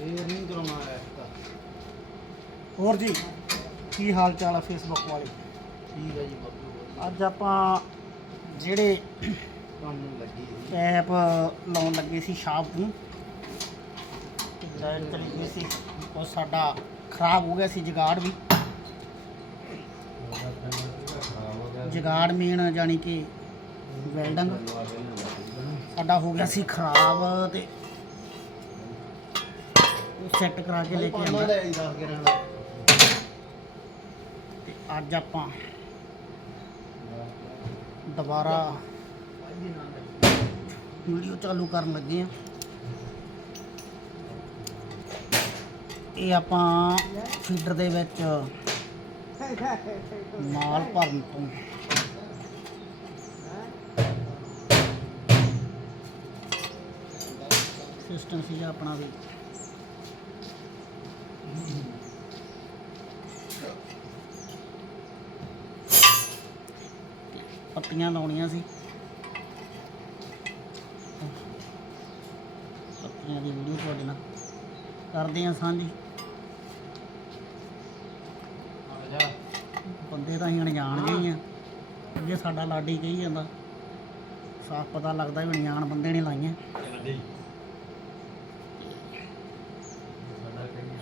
ਨਹੀਂ ਕਰਾਉਣਾ ਤਾਂ। ਹੋਰ ਜੀ ਕੀ ਹਾਲ ਚਾਲ ਆ ਫੇਸਬੁੱਕ ਵਾਲੇ? ਠੀਕ ਹੈ ਜੀ ਬੱਬੂ ਅੱਜ ਆਪਾਂ ਜਿਹੜੇ ਕੰਮ ਨੂੰ ਲੱਗੀ ਹੋਈ। ਐਪ ਲਾਉਣ ਲੱਗੇ ਸੀ ਸ਼ਾਪ ਨੂੰ। ਲਾਈਟ ਚਲੀ ਗਈ ਸੀ। ਉਹ ਸਾਡਾ ਖਰਾਬ ਹੋ ਗਿਆ ਸੀ ਜਗਾੜ ਵੀ। ਜਗਾੜ ਮੇਨ ਜਾਨੀ ਕਿ ਵੈਲਡਿੰਗ ਸਾਡਾ ਹੋ ਗਿਆ ਸੀ ਖਰਾਬ ਤੇ ਉਹ ਸੈੱਟ ਕਰਾ ਕੇ ਲੈ ਕੇ ਆਂਦਾ ਲੈ ਆਈ 10 ਗਿਰਾਂ ਦਾ ਤੇ ਅੱਜ ਆਪਾਂ ਦੁਬਾਰਾ ਵੀਡੀਓ ਚਾਲੂ ਕਰਨ ਲੱਗੇ ਆ ਇਹ ਆਪਾਂ ਫੀਡਰ ਦੇ ਵਿੱਚ ਮਾਲ ਭਰਨ ਤੋਂ। ਸਿਸਟਮ ਸੀਗਾ ਆਪਣਾ ਵੀ। ਪੱਤੀਆਂ ਲਾਉਣੀਆਂ ਸੀ। ਪੱਤੀਆਂ ਦੀ ਵੀਡੀਓ ਤੁਹਾਡੇ ਨਾਲ ਕਰਦੇ ਆ ਸਾਂਝੀ। ਬੰਦੇ ਤਾਂ ਅਸੀਂ ਅਣਜਾਣ ਗਏ ਹੀ ਆ। ਅੱਗੇ ਸਾਡਾ ਲਾਡੀ ਕਹੀ ਜਾਂਦਾ, ਸਾਫ਼ ਪਤਾ ਲੱਗਦਾ ਵੀ ਅਣਜਾਣ ਬੰਦੇ ਨੇ ਲਾਈਆਂ।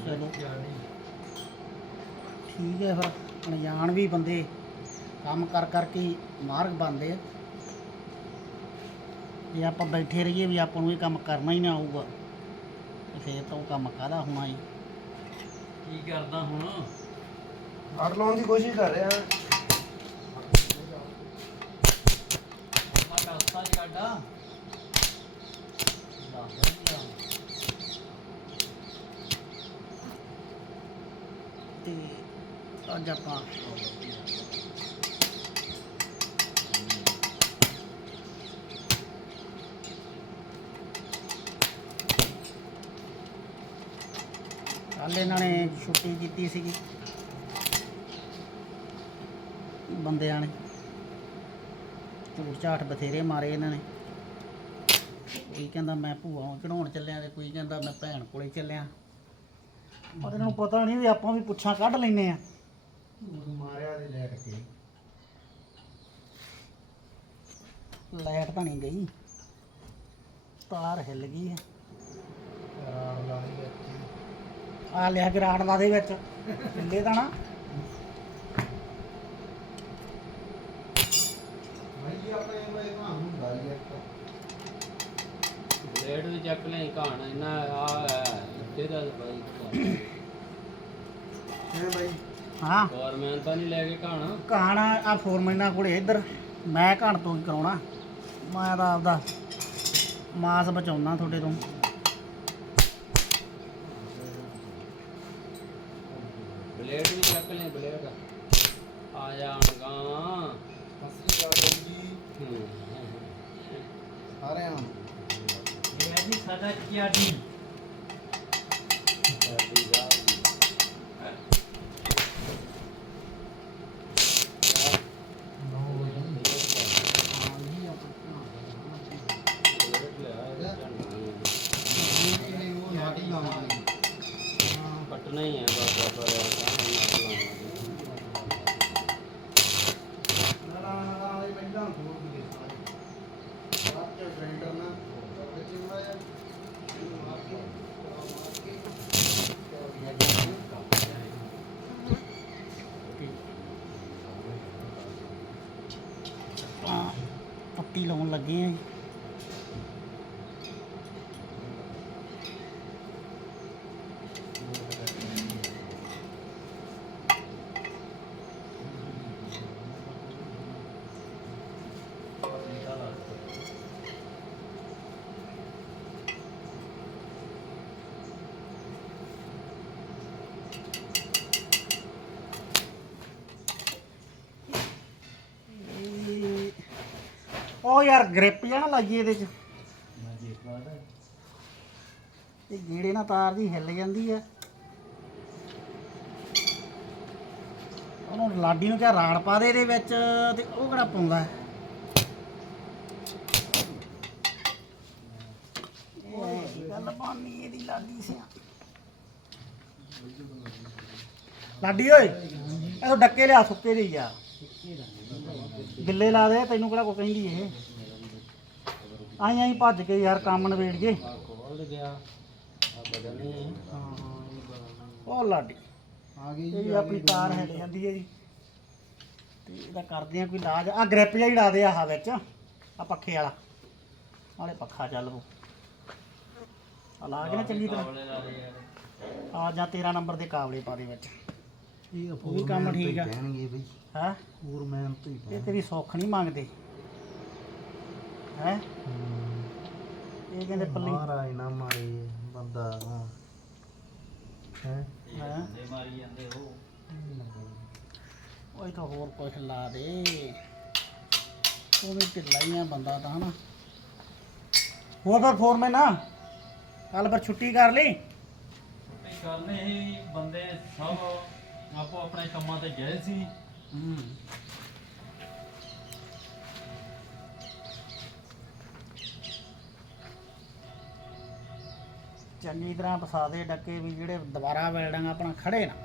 ਚਲੋ। ਠੀਕ ਹੈ ਫਿਰ ਅਣਜਾਣ ਵੀ ਬੰਦੇ ਕੰਮ ਕਰ ਕਰਕੇ ਹੀ ਮਾਰਗ ਬਣਦੇ ਆ। ਜੇ ਆਪਾਂ ਬੈਠੇ ਰਹੀਏ ਵੀ ਆਪਾਂ ਨੂੰ ਇਹ ਕੰਮ ਕਰਨਾ ਹੀ ਨਾ ਆਊਗਾ ਤੇ ਫੇਰ ਤਾਂ ਉਹ ਕੰਮ ਕਾਹਦਾ ਹੋਣਾ ਜੀ ਕੀ ਕਰਦਾ ਹੁਣ? ਅੱਗ ਲਾਉਣ ਦੀ ਕੋਸ਼ਿਸ਼ ਕਰ ਰਿਹਾ। ਮੈਂ ਕਸਤਾ ਜਗਾਡਾ। ਤੇ ਅੱਜ ਆਪਾਂ। ਕੱਲ ਇਹਨਾਂ ਨੇ ਛੁੱਟੀ ਕੀਤੀ ਸੀਗੀ। ਬੰਦਿਆਂ ਨੇ। ਝੂਠ ਝਾਠ ਬਥੇਰੇ ਮਾਰੇ ਇਹਨਾਂ ਨੇ। ਕੋਈ ਕਹਿੰਦਾ ਮੈਂ ਭੂਆ ਨੂੰ ਚੜਾਉਣ ਚੱਲਿਆ ਤੇ ਕੋਈ ਕਹਿੰਦਾ ਮੈਂ ਭੈਣ ਕੋਲੇ ਚੱਲਿਆ। ਪਰ ਇਹਨਾਂ ਨੂੰ ਪਤਾ ਨਹੀਂ ਵੀ ਆਪਾਂ ਵੀ ਪੁੱਛਾਂ, ਕੱਢ ਲੈਨੇ ਆ ਮਾਰਿਆ ਦੇ ਲੈ ਕੇ। ਲਾਈਟ ਤਾਂ ਨਹੀਂ ਗਈ। ਤਾਰ ਹਿੱਲ ਗਈ ਹੈ। ਰਾੜ ਲਾ ਆ ਲਿਆ ਗਰਾੜ ਲਾ ਦੇ ਵਿੱਚ। ਹਿੱਲੇ ਤਾਂ ਨਾ। ਭਾਈ ਆਪਣੇ ਕੋਲ ਇਹ ਕੰਮ ਹੁੰਦਾ ਹੀ ਹੈ ਬਲੇਡ ਵੀ ਚੱਕ ਲੈ ਘਾਣ ਇਹਨਾਂ ਆ ਤੇਰਾ ਬਾਈ ਹੈ ਭਾਈ ਹਾਂ। ਗਵਰਨਮੈਂਟ ਤਾਂ ਨਹੀਂ ਲੈ ਕੇ ਘਾਣ। ਕਹਾਣ ਆ ਫੋਰਮੈਨਾਂ ਕੋਲੇ ਇੱਧਰ। ਮੈਂ ਘਣ ਤੋਂ ਕੀ ਕਰਾਉਣਾ। ਮੈਂ ਤਾਂ ਆਪਦਾ ਮਾਸ ਬਚਾਉਣਾ ਤੁਹਾਡੇ ਤੋਂ। ਬਲੇਡ ਵੀ ਚੱਕ ਲੈ ਬਲੇਡ ਆ ਜਾਣਗਾ ਸਸਰੀ ਕਾਲ ਜੀ। ਹੂੰ ਸਾਰਿਆਂ ਨੂੰ ਇਹ ਹੈ ਜੀ ਸਾਡਾ ਕਿਆਡੀ ਸਾਡੀ ਗੱਲ ਦੀ। ਬਲੇਡ ਲਿਆ ਇਹਦਾ ਝੰਡਾ। ਉਹ ਨਾਟੀ ਲਾਵਾਂਗੇ ਕੱਟਣਾ ਹੀ ਹੈ ਬਾਬਾ ਪਰ ਨੜਾ ਨੜਾ ਵਾਲੇ ਪਹਿਲਾਂ ਹੋਰ ਵੀ ਸਾਰੇ ਬਾਅਦ ਚ ਗ੍ਰਾਈਂਡਰ ਨਾਲ ਵਿੱਚ ਹੁੰਦਾ ਹੈ ਮਾਰ ਕੇ ਮਾਰ ਕੇ ਆਪਾਂ ਪੱਤੀ ਲਾਉਣ ਲੱਗੇ ਆ ਜੀ ਇਹ- ਉਹ ਯਾਰ ਗ੍ਰਿਪ ਜਾਂ ਨਾ ਲਾਈਏ ਇਹਦੇ ਚ। ਇਹ ਗੀੜੇ ਨਾਲ ਤਾਰ ਦੀ ਹਿੱਲ ਜਾਂਦੀ ਆ। ਉਹਨੂੰ ਲਾਡੀ ਨੂੰ ਕਿਹਾ ਰਾੜ ਪਾ ਦੇ ਇਹਦੇ ਵਿੱਚ ਤੇ ਉਹ ਕਿਹੜਾ ਪਾਉਂਦਾ? ਹੈ ਇਹਦੀ ਲਾਡੀ ਸਿਆ। ਲਾਡੀ ਓਏ ਇਹ ਡੱਕੇ ਲਿਆ ਸੁੱਕੇ ਦੇ ਯਾਰ ਗਿੱਲੇ ਲਾ ਦੇ ਤੈਨੂੰ ਕਿਹੜਾ ਕੋ ਕਹਿੰਦੀ ਇਹ। ਆਈ ਆਈ ਭੱਜ ਕੇ ਯਾਰ ਕੰਮ ਨਵੇੜੀਏ ਆ ਖੋਲ ਗਿਆ। ਆ ਬਦਲਣੀ ਹੈ। ਉਹ ਲਾਡੀ। ਆ ਗਈ ਇਹ ਵੀ ਆਪਣੀ ਤਾਰ ਹੈ ਜਾਂਦੀ ਹੈ ਜੀ। ਤੇ ਇਹਦਾ ਕਰਦੇ ਆ ਕੋਈ ਇਲਾਜ। ਆ ਗ੍ਰਿਪ ਜਿਹਾ ਹੀ ਲਾ ਦੇ ਆਹ ਵਿੱਚ ਆ ਪੱਖੇ ਵਾਲਾ। ਨਾਲੇ ਪੱਖਾ ਚੱਲ ਪੋ ਆ ਲਾ ਕੇ ਨਾ ਚੰਗੀ ਤਰ੍ਹਾਂ। ਆ ਜਾਂ 13 ਨੰਬਰ ਦੇ ਕਾਬਲੇ ਪਾ ਦੇ ਵਿੱਚ। ਇਹ ਉਹ ਵੀ ਕੰਮ ਠੀਕ ਆ। ਕਹਿਣਗੇ ਬਈ। ਹੈ? ਫੋਰਮੈਨ ਤੋਂ ਹੀ ਇਹ ਤੇਰੀ ਸੁੱਖ ਨਹੀਂ ਮੰਗਦੇ। ਹੈ? ਇਹ ਕਹਿੰਦੇ ਪੱਲੀ ਮਹਾਰਾਜ ਨਾ ਮਾਰੇ ਬੰਦਾ ਹੈ? ਹੈਂ? ਦੇ ਮਾਰੀ ਜਾਂਦੇ ਹੋ ਉਹ ਤਾਂ ਹੋਰ ਕੁਛ ਲਾ ਦੇ। ਤੂੰ ਵੀ ਢਿੱਲਾ ਹੀ ਆ ਬੰਦਾ ਤਾਂ ਹਨਾ? ਹੋਰ ਫਿਰ ਫੋਰਮੈਨ ਨਾ ਕੱਲ ਫਿਰ ਛੁੱਟੀ ਕਰ ਲਈ? ਛੁੱਟੀ ਕਰਨੇ ਹੀ ਬੰਦੇ ਸਭ ਆਪੋ ਆਪਣੇ ਕੰਮਾਂ ਤੇ ਗਏ ਸੀ। ਹੂੰ। ਚੰਗੀ ਤਰ੍ਹਾਂ ਫਸਾ ਦੇ ਡੱਕੇ ਵੀ ਜਿਹੜੇ ਦੁਬਾਰਾ ਵੈਲਡਾਂ ਆਪਣਾ ਖੜੇ ਨਾ।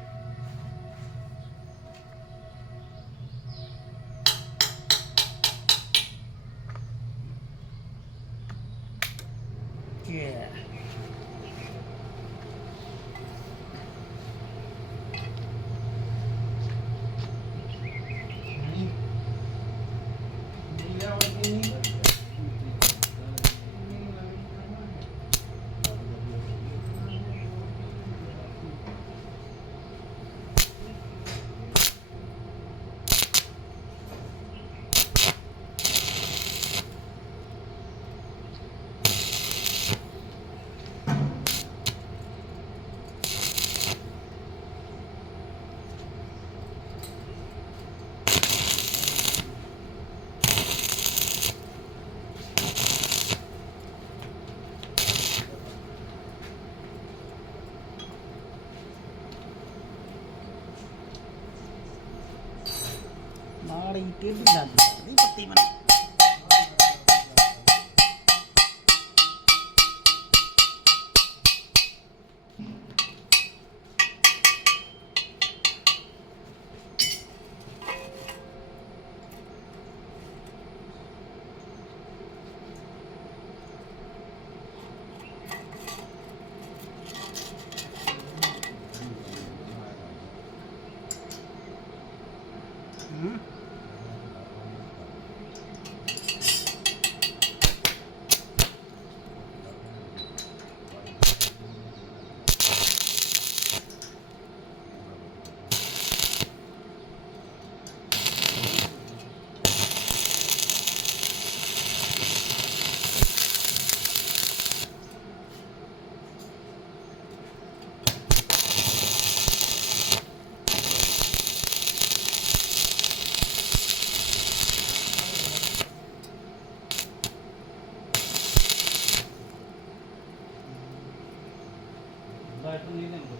ਮਾੜੀ ਟੇਢੀ ਲੱਗਦੀ ਪੱਤੀ ਮੈਨੂੰ ਹੂੰ ਲਾਈਟ ਨਹੀਂ ਦਿੰਦੇ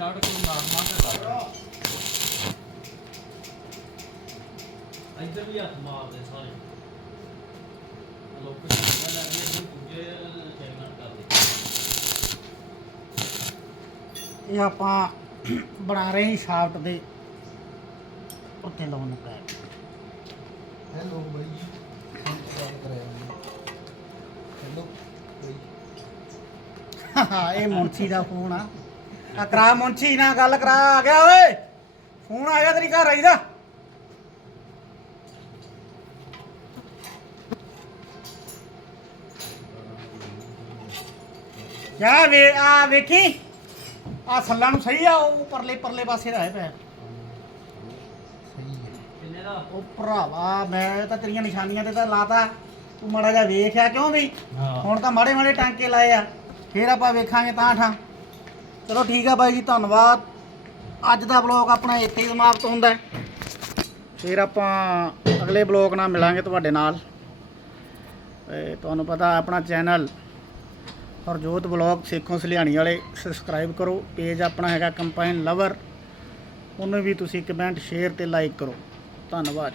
ਜਿੰਨੇ ਵੀ ਨਾਟਕ ਨੂੰ ਨਾਰਮਾ ਤੇ ਕਰ ਇੱਧਰ ਵੀ ਹੱਥ ਮਾਰਦੇ ਸਾਰੇ। ਲੋਕ ਜਿਹੜਾ ਲੱਗੇ ਸੀ ਦੂਜੇ ਚੈਨਲ ਕਰਦੇ ਇਹ ਆਪਾਂ ਬਣਾ ਰਹੇ ਹਾਂ ਸ਼ਾਫਟ ਦੇ ਉੱਤੇ ਲਾਉਣ ਨੂੰ ਪੈਰ ਹੈਲੋ ਬਾਈ ਹੈਲੋ ਬਾਈ। ਇਹ ਮੁੰਸ਼ੀ ਦਾ ਫੋਨ ਆ। ਆ ਕਰਾ ਮੁੰਸ਼ੀ ਨਾਲ ਗੱਲ ਕਰਾ ਆ ਗਿਆ ਓਏ। ਫੋਨ ਆ ਗਿਆ ਤੇਰੀ ਘਰ ਆਈ ਦਾ। ਕਿਆ ਵੇ ਆ ਵੇਖੀ। ਆ ਥੱਲਾਂ ਨੂੰ ਸਹੀ ਆ ਉਹ ਪਰਲੇ ਪਰਲੇ ਪਾਸੇ ਦਾ ਹੈ ਪਿਆ ਉਹ ਭਰਾਵਾ ਮੈਂ ਤਾਂ ਤੇਰੀਆਂ ਨਿਸ਼ਾਨੀਆਂ ਤੇ ਤਾਂ ਲਾਤਾ। ਤੂੰ ਮਾੜਾ ਜਿਹਾ ਵੇਖਿਆ ਕਿਉਂ ਵੀ ਹਾਂ। ਹੁਣ ਤਾਂ ਮਾੜੇ ਮਾੜੇ ਟਾਂਕੇ ਲਾਏ ਆ। ਫੇਰ ਆਪਾਂ ਵੇਖਾਂਗੇ ਤਾਂ ਠਾਂ। ਚਲੋ ਠੀਕ ਆ ਬਾਈ ਜੀ, ਧੰਨਵਾਦ। ਅੱਜ ਦਾ ਬਲੌਗ ਆਪਣਾ ਇੱਥੇ ਹੀ ਸਮਾਪਤ ਹੁੰਦਾ ਹੈ। ਫਿਰ ਆਪਾਂ ਅਗਲੇ ਬਲੌਗ ਨਾਲ ਮਿਲਾਂਗੇ ਤੁਹਾਡੇ ਨਾਲ। ਤੇ ਤੁਹਾਨੂੰ ਪਤਾ ਆਪਣਾ ਚੈਨਲ ਹਰਜੋਤ ਬਲੌਗ ਸੇਖੋਂ ਸਲਿਆਣੀ ਵਾਲੇ ਸਬਸਕ੍ਰਾਈਬ ਕਰੋ। ਪੇਜ ਆਪਣਾ ਹੈਗਾ ਕੰਪਾਈਨ ਲਵਰ ਉਹਨੂੰ ਵੀ ਤੁਸੀਂ ਕਮੈਂਟ ਸ਼ੇਅਰ ਤੇ ਲਾਈਕ ਕਰੋ। ਧੰਨਵਾਦ।